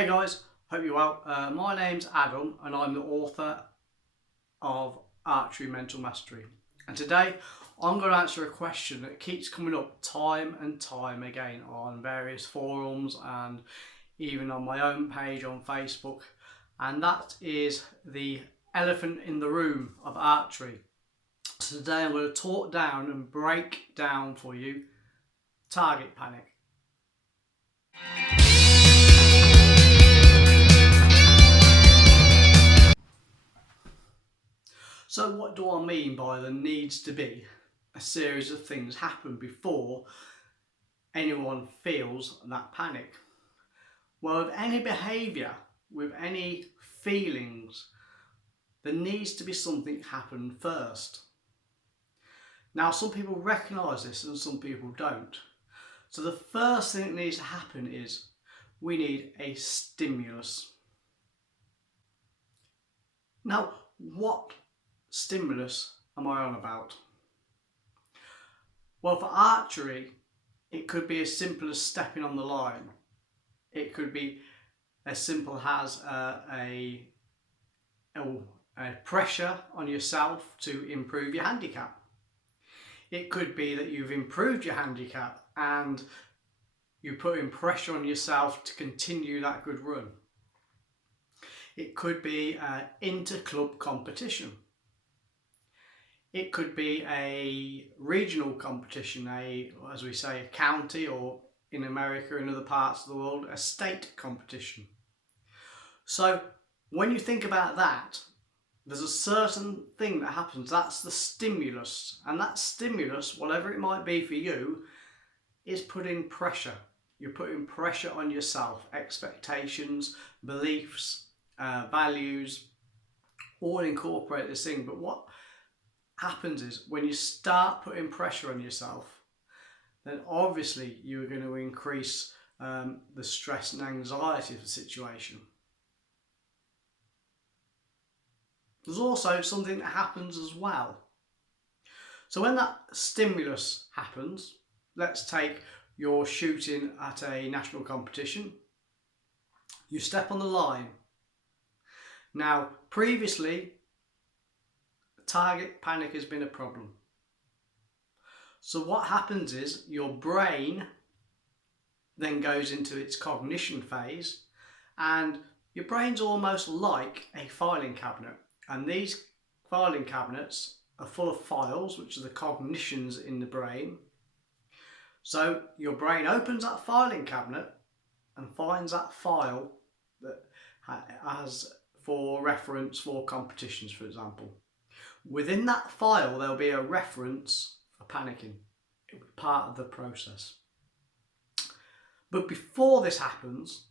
Hey guys, hope you're well. My name's Adam and I'm the author of Archery Mental Mastery. And today I'm going to answer a question that keeps coming up time and time again on various forums and even on my own page on Facebook. And that is the elephant in the room of archery. So today I'm going to talk down and break down for you target panic. So what do I mean by there needs to be a series of things happen before anyone feels that panic? Well, with any behaviour, with any feelings, there needs to be something happen first. Now, some people recognise this and some people don't. So the first thing that needs to happen is we need a stimulus. Now, what stimulus am I on about? Well, for archery, it could be as simple as stepping on the line. It could be as simple as a pressure on yourself to improve your handicap. It could be that you've improved your handicap and you're putting pressure on yourself to continue that good run. It could be an inter-club competition. It could be a regional competition, as we say, a county, or in America and other parts of the world, a state competition. So when you think about that, there's a certain thing that happens. That's the stimulus. And that stimulus, whatever it might be for you, is putting pressure. You're putting pressure on yourself. Expectations, beliefs, values, all incorporate this thing. But what happens is when you start putting pressure on yourself, then obviously you're going to increase the stress and anxiety of the situation. There's also something that happens as well. So when that stimulus happens, let's take you're shooting at a national competition. You step on the line. Now, previously, target panic has been a problem. So what happens is your brain then goes into its cognition phase, and your brain's almost like a filing cabinet. And these filing cabinets are full of files, which are the cognitions in the brain. So your brain opens that filing cabinet and finds that file that has for reference for competitions, for example. Within that file, there'll be a reference for panicking. It'll be part of the process. But before this happens,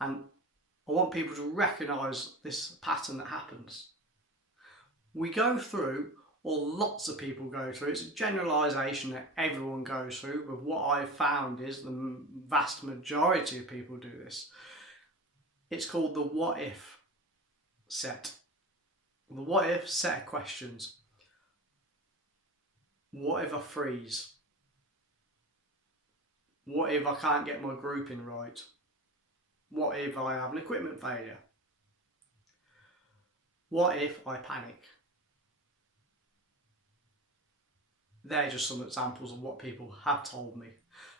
and I want people to recognise this pattern that happens, we go through, or lots of people go through, it's a generalisation that everyone goes through, but what I've found is the vast majority of people do this. It's called the what if set. The what if set of questions. What if I freeze? What if I can't get my grouping right? What if I have an equipment failure? What if I panic? They're just some examples of what people have told me.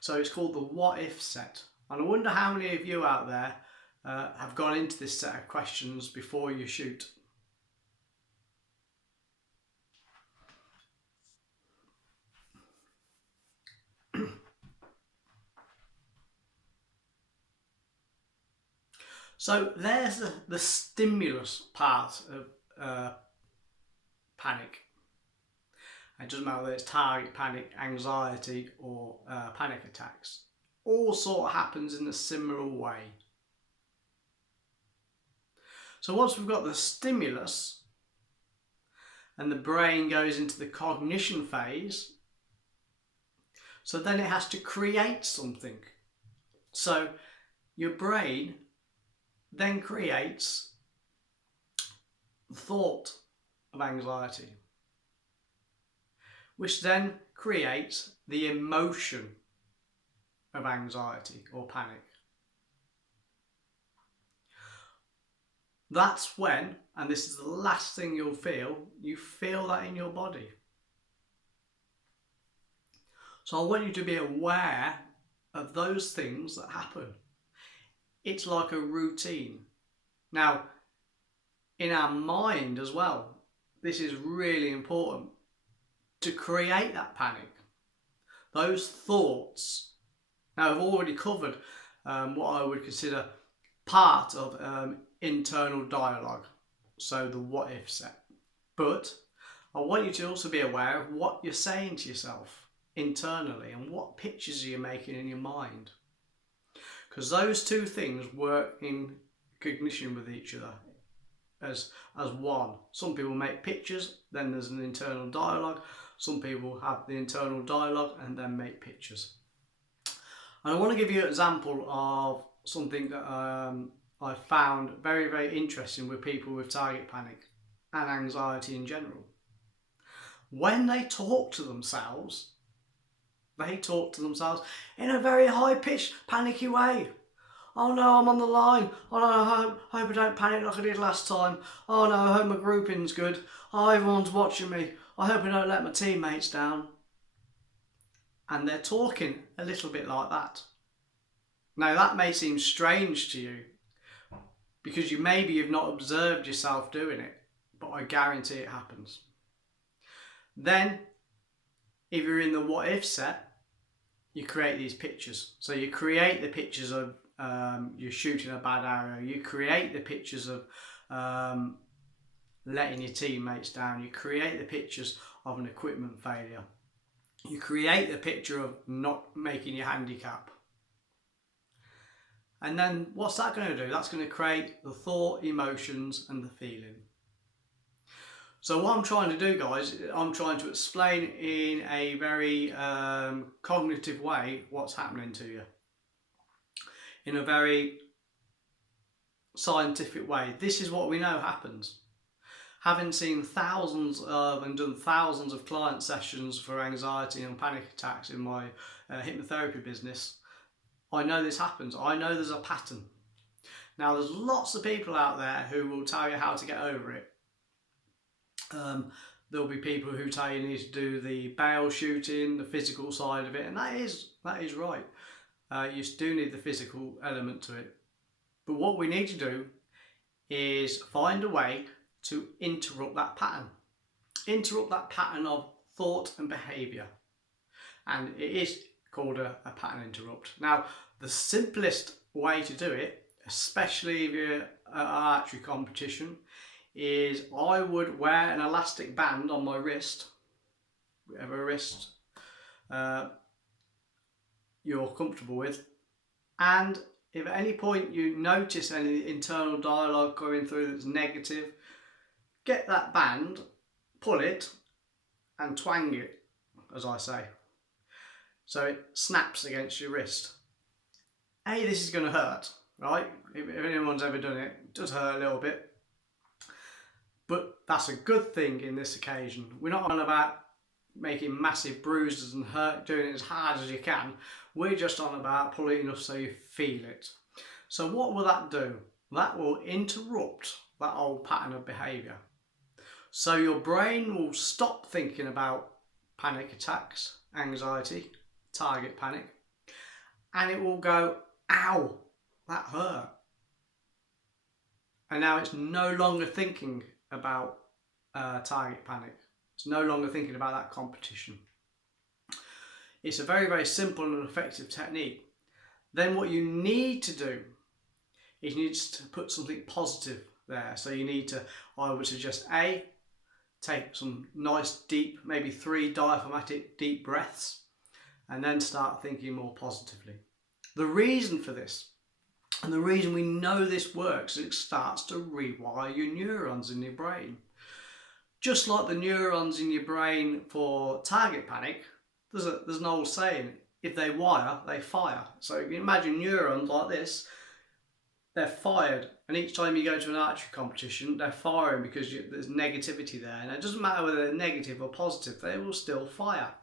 So it's called the what if set. And I wonder how many of you out there have gone into this set of questions before you shoot. So there's the stimulus part of panic. It doesn't matter whether it's target panic, anxiety, or panic attacks. All sort of happens in a similar way. So once we've got the stimulus and the brain goes into the cognition phase, so then it has to create something. So your brain then creates the thought of anxiety, which then creates the emotion of anxiety or panic. that's when, and this is the last thing you'll feel, you feel that in your body. So I want you to be aware of those things that happen. It's like a routine. Now, in our mind as well, this is really important to create that panic. Those thoughts. Now, I've already covered what I would consider part of internal dialogue, so the what if set. But I want you to also be aware of what you're saying to yourself internally and what pictures you're making in your mind. Because those two things work in cognition with each other as one. Some people make pictures, then there's an internal dialogue. Some people have the internal dialogue and then make pictures. And I want to give you an example of something that I found very, very interesting with people with target panic and anxiety in general. When they talk to themselves in a very high-pitched, panicky way. Oh no, I'm on the line. Oh no, I hope I don't panic like I did last time. Oh no, I hope my grouping's good. Oh, everyone's watching me. I hope I don't let my teammates down. And they're talking a little bit like that. Now that may seem strange to you because maybe you've not observed yourself doing it, but I guarantee it happens. Then, if you're in the what if set, you create these pictures. So you create the pictures of you're shooting a bad arrow. You create the pictures of letting your teammates down. You create the pictures of an equipment failure. You create the picture of not making your handicap. And then what's that going to do? That's going to create the thought, emotions and the feeling. So what I'm trying to do, guys, I'm trying to explain in a very cognitive way what's happening to you. In a very scientific way. This is what we know happens. Having seen thousands of and done thousands of client sessions for anxiety and panic attacks in my hypnotherapy business, I know this happens. I know there's a pattern. Now there's lots of people out there who will tell you how to get over it. There'll be people who tell you need to do the bail shooting, the physical side of it, and that is right. You do need the physical element to it. But what we need to do is find a way to interrupt that pattern. Interrupt that pattern of thought and behaviour. And it is called a pattern interrupt. Now, the simplest way to do it, especially if you're at an archery competition, is I would wear an elastic band on my wrist, whatever wrist you're comfortable with, and if at any point you notice any internal dialogue going through that's negative, get that band, pull it and twang it, as I say, so it snaps against your wrist. This is going to hurt, right? If anyone's ever done it, it does hurt a little bit. But that's a good thing in this occasion. We're not on about making massive bruises and doing it as hard as you can. We're just on about pulling enough so you feel it. So what will that do? That will interrupt that old pattern of behaviour. So your brain will stop thinking about panic attacks, anxiety, target panic, and it will go, ow, that hurt. And now it's no longer thinking about target panic. It's no longer thinking about that competition. It's a very, very simple and effective technique. Then what you need to do is you need to put something positive there. So you need to, I would suggest take some nice deep, maybe 3 diaphragmatic deep breaths, and then start thinking more positively. The reason for this, and the reason we know this works, is it starts to rewire your neurons in your brain. Just like the neurons in your brain for target panic, there's an old saying, if they wire, they fire. So if you imagine neurons like this, they're fired, and each time you go to an archery competition, they're firing because there's negativity there. And it doesn't matter whether they're negative or positive, they will still fire.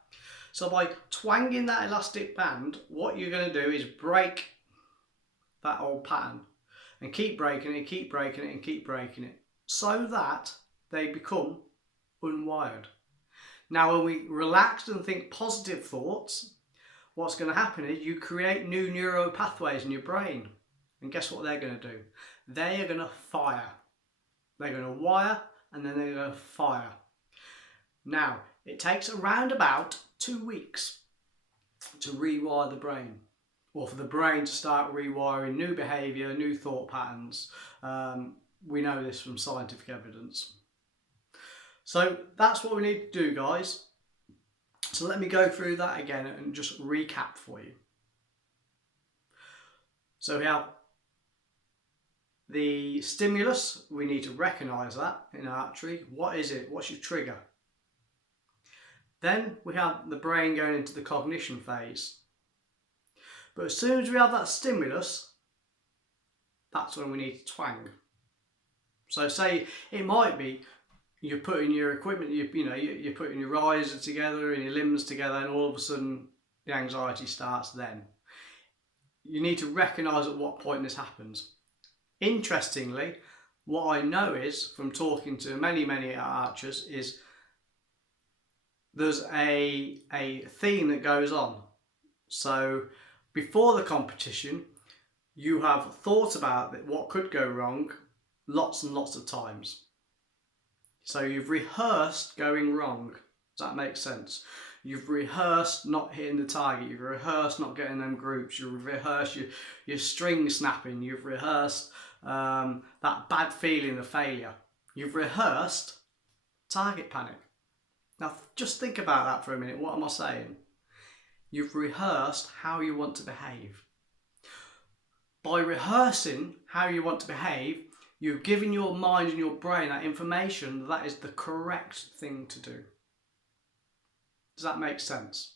So by twanging that elastic band, what you're going to do is break that old pattern. and keep breaking it, keep breaking it and keep breaking it, so that they become unwired. Now when we relax and think positive thoughts, what's going to happen is you create new neural pathways in your brain. And guess what they're going to do? They are going to fire. They're going to wire and then they're going to fire. Now, it takes around about 2 weeks to rewire the brain, or for the brain to start rewiring new behaviour, new thought patterns. We know this from scientific evidence. So that's what we need to do, guys. So let me go through that again and just recap for you. So we have the stimulus. We need to recognise that in Archery. What is it? What's your trigger? Then we have the brain going into the cognition phase. But as soon as we have that stimulus, that's when we need to twang. So say it might be you're putting your equipment, you're putting your riser together and your limbs together, and all of a sudden the anxiety starts then. You need to recognise at what point this happens. Interestingly, what I know is, from talking to many archers, is there's a theme that goes on. So before the competition, you have thought about what could go wrong lots and lots of times. So you've rehearsed going wrong. Does that make sense? You've rehearsed not hitting the target. You've rehearsed not getting them groups. You've rehearsed your string snapping. You've rehearsed that bad feeling of failure. You've rehearsed target panic. Now just think about that for a minute. What am I saying? You've rehearsed how you want to behave. By rehearsing how you want to behave, you've given your mind and your brain that information that is the correct thing to do. Does that make sense?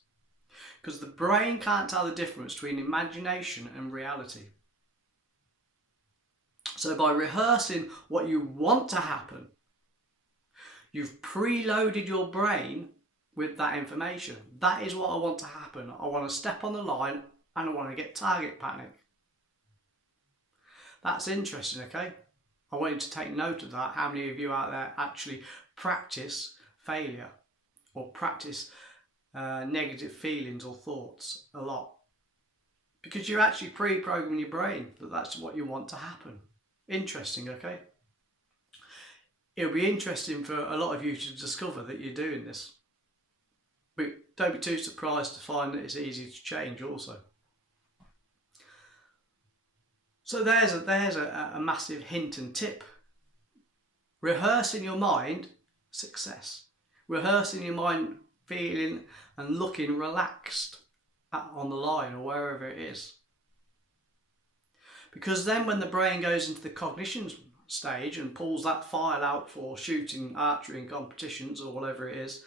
Because the brain can't tell the difference between imagination and reality. So by rehearsing what you want to happen, you've preloaded your brain with that information. That is what I want to happen. I want to step on the line and I want to get target panic. That's interesting, okay? I want you to take note of that. How many of you out there actually practice failure or practice negative feelings or thoughts a lot? Because you're actually pre-programming your brain that that's what you want to happen. Interesting, okay? It'll be interesting for a lot of you to discover that you're doing this. But don't be too surprised to find that it's easy to change also. So there's a massive hint and tip. Rehearse in your mind success. Rehearse in your mind feeling and looking relaxed on the line or wherever it is. Because then when the brain goes into the cognition stage and pulls that file out for shooting archery in competitions or whatever it is,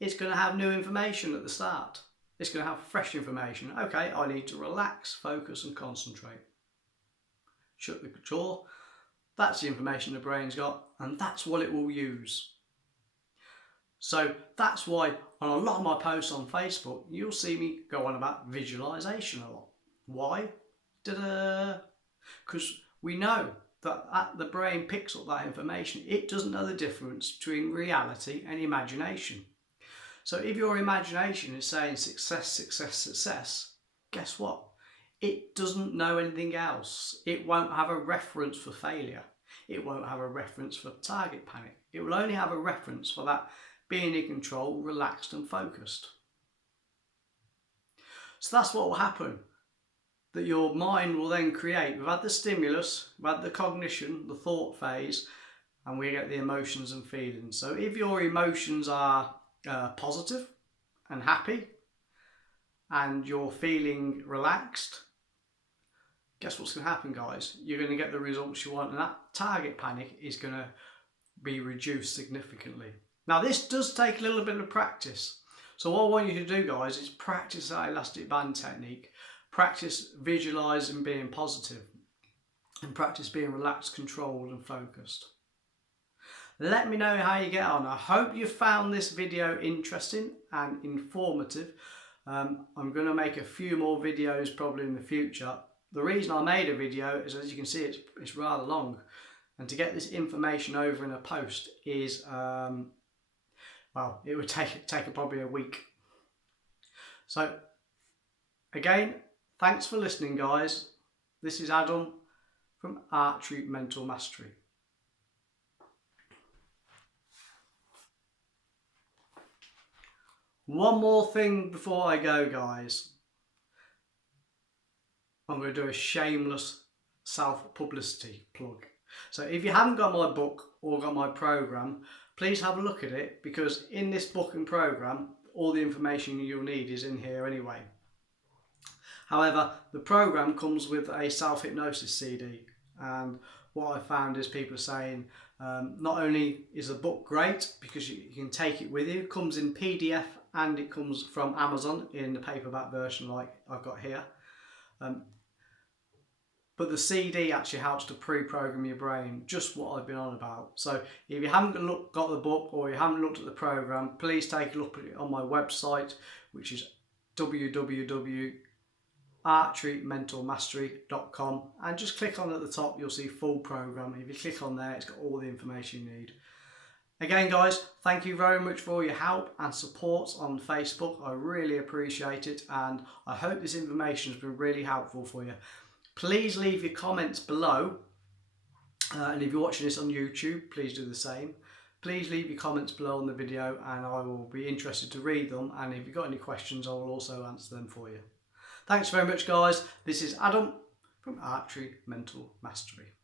it's going to have new information at the start. It's going to have fresh information. Okay, I need to relax, focus and concentrate. Shut the jaw. That's the information the brain's got, and that's what it will use. So that's why on a lot of my posts on Facebook, you'll see me go on about visualization a lot. Why? Because we know that the brain picks up that information. It doesn't know the difference between reality and imagination. So if your imagination is saying success, success, success, guess what? It doesn't know anything else. It won't have a reference for failure. It won't have a reference for target panic. It will only have a reference for that being in control, relaxed and focused. So that's what will happen. That your mind will then create. We've had the stimulus, we've had the cognition, the thought phase, and we get the emotions and feelings. So if your emotions are positive and happy, and you're feeling relaxed, guess what's going to happen, guys? You're going to get the results you want, and that target panic is going to be reduced significantly. Now this does take a little bit of practice. So what I want you to do, guys, is practice that elastic band technique. Practice visualising being positive and practice being relaxed, controlled and focused. Let me know how you get on. I hope you found this video interesting and informative. I'm going to make a few more videos probably in the future the reason I made a video is, as you can see, it's rather long, and to get this information over in a post is well, it would take probably a week. So again, thanks for listening, guys. This is Adam from Archery Mental Mastery. One more thing before I go, guys. I'm going to do a shameless self-publicity plug. So if you haven't got my book or got my program, please have a look at it, because in this book and program, all the information you'll need is in here anyway. However, the program comes with a self-hypnosis CD, and what I found is people are saying not only is the book great because you can take it with you, it comes in PDF and it comes from Amazon in the paperback version like I've got here. But the CD actually helps to pre-program your brain, just what I've been on about. So if you haven't got the book or you haven't looked at the program, please take a look at it on my website, which is www.archerymentalmastery.com, and just click on at the top, you'll see full program. If you click on there, it's got all the information you need. Again, guys, thank you very much for all your help and support on Facebook. I really appreciate it, and I hope this information has been really helpful for you. Please leave your comments below, and if you're watching this on YouTube, please do the same. Please leave your comments below on the video and I will be interested to read them, and if you've got any questions I will also answer them for you. Thanks very much, guys. This is Adam from Archery Mental Mastery.